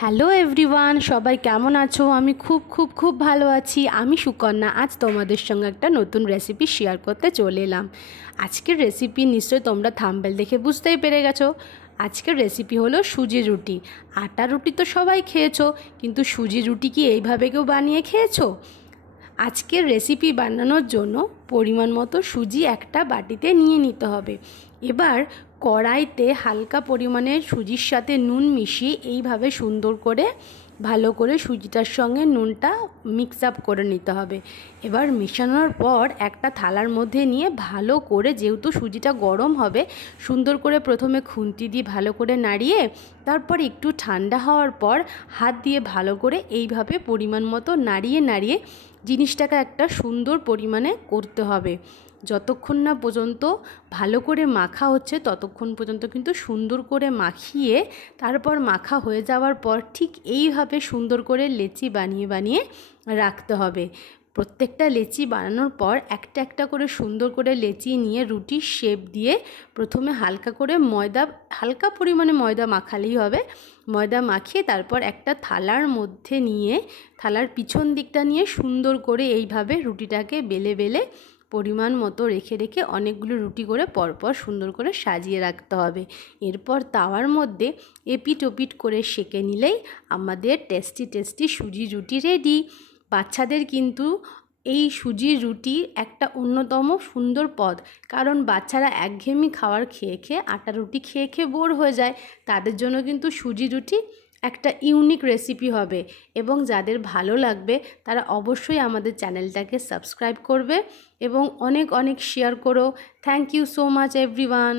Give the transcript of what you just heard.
Hello everyone, সবাই কেমন আছো? আমি খুব খুব খুব ভালো আছি। আমি সুকন্যা। আজ তোমাদের সঙ্গে একটা নতুন রেসিপি শেয়ার করতে চলে এলাম। আজকের রেসিপি নিশ্চয়ই তোমরা থাম্বনেল দেখে বুঝতেই পেরে গেছো। আজকের রেসিপি হলো সুজি রুটি। আটা রুটি তো সবাই খেয়েছো, কিন্তু সুজি রুটি কি এইভাবে কেউ বানিয়ে খেয়েছো? আজকের রেসিপি বানানোর জন্য পরিমাণ মতো সুজি একটা বাটিতে নিয়ে নিতে হবে। এবার কড়াইতে হালকা পরিমাণে সুজির সাথে নুন মিশিয়ে এইভাবে সুন্দর করে ভালো করে সুজিটার সঙ্গে নুনটা মিক্স আপ করে নিতে হবে। এবার মেশানোর পর একটা থালার মধ্যে নিয়ে ভালো করে, যেহেতু সুজিটা গরম হবে, সুন্দর করে প্রথমে খুন্তি দিয়ে ভালো করে নাড়িয়ে তারপর একটু ঠান্ডা হওয়ার পর হাত দিয়ে ভালো করে এইভাবে পরিমাণ মতো নাড়িয়ে নাড়িয়ে জিনিসটাকে একটা সুন্দর পরিমাণে করতে হবে। যতক্ষণ না পর্যন্ত ভালো করে মাখা হচ্ছে ততক্ষণ পর্যন্ত কিন্তু সুন্দর করে মাখিয়ে তারপর মাখা হয়ে যাওয়ার পর ঠিক এইভাবে সুন্দর করে লেচি বানিয়ে বানিয়ে রাখতে হবে। প্রত্যেকটা লেচি বানানোর পর একটা একটা করে সুন্দর করে লেচি নিয়ে রুটির শেপ দিয়ে প্রথমে হালকা পরিমাণে ময়দা মাখালেই হবে। ময়দা মাখিয়ে তারপর একটা থালার মধ্যে নিয়ে থালার পিছন দিকটা নিয়ে সুন্দর করে এইভাবে রুটিটাকে বেলে বেলে পরিমাণ মতো রেখে রেখে অনেকগুলো রুটি করে পরপর সুন্দর করে সাজিয়ে রাখতে হবে। এরপর তাওয়ার মধ্যে এপিট ওপিট করে সেঁকে নিলেই আমাদের টেস্টি টেস্টি সুজি রুটি রেডি। বাচ্চাদের কিন্তু এই সুজির রুটি একটা অন্যতম সুন্দর পদ, কারণ বাচ্চারা একঘেয়েমি খাবার খেয়ে খেয়ে আটা রুটি খেয়ে খেয়ে বোর হয়ে যায়। তাদের জন্য কিন্তু সুজি রুটি একটা ইউনিক রেসিপি হবে, এবং যাদের ভালো লাগবে তারা অবশ্যই আমাদের চ্যানেলটাকে সাবস্ক্রাইব করবে এবং অনেক অনেক শেয়ার করো। Thank you so much everyone.